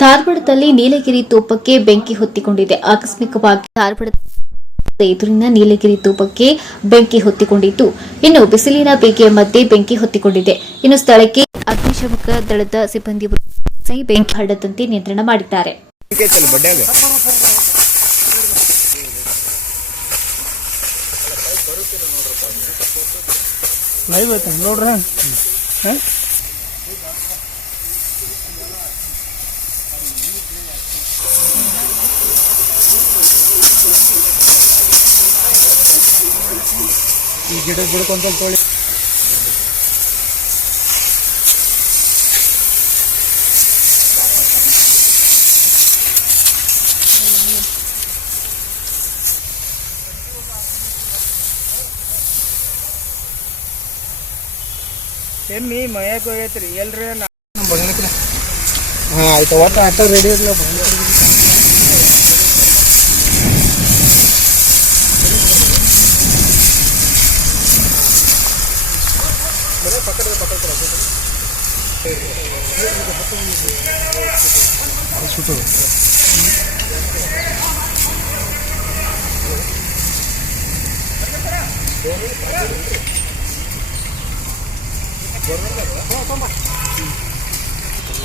ಧಾರವಾಡದಲ್ಲಿ ನೀಲಗಿರಿ ತೋಪಕ್ಕೆ ಬೆಂಕಿ ಹೊತ್ತಿಕೊಂಡಿದೆ. ಆಕಸ್ಮಿಕವಾಗಿ ಧಾರವಾಡ ಎದುರಿನ ನೀಲಗಿರಿ ತೋಪಕ್ಕೆ ಬೆಂಕಿ ಹೊತ್ತಿಕೊಂಡಿದ್ದು ಇನ್ನು ಬಿಸಿಲಿನ ಬೇಗೆಯ ಮಧ್ಯೆ ಬೆಂಕಿ ಹೊತ್ತಿಕೊಂಡಿದೆ. ಇನ್ನು ಸ್ಥಳಕ್ಕೆ ಅಗ್ನಿಶಾಮಕ ದಳದ ಸಿಬ್ಬಂದಿ ಬೆಂಕಿ ಹರಡದಂತೆ ನಿಯಂತ್ರಣ ಮಾಡಿದ್ದಾರೆ. ನೋಡ್ರಿ. ಈ ಗಿಡ ಬಿಡ್ಕೊಂತ ತೊಳಿ. ಎಮ್ಮಿ ಮಯಕ್ಕೆ ಹೋಗೈತ್ರಿ ಎಲ್ರಿ ಆಯ್ತು ಒಟ್ಟು ಆಟೋ ರೆಡಿ ಇರಲಿಲ್ಲ ಸುಟ್ಟು ಗೌರ್ಮೆಂಟ್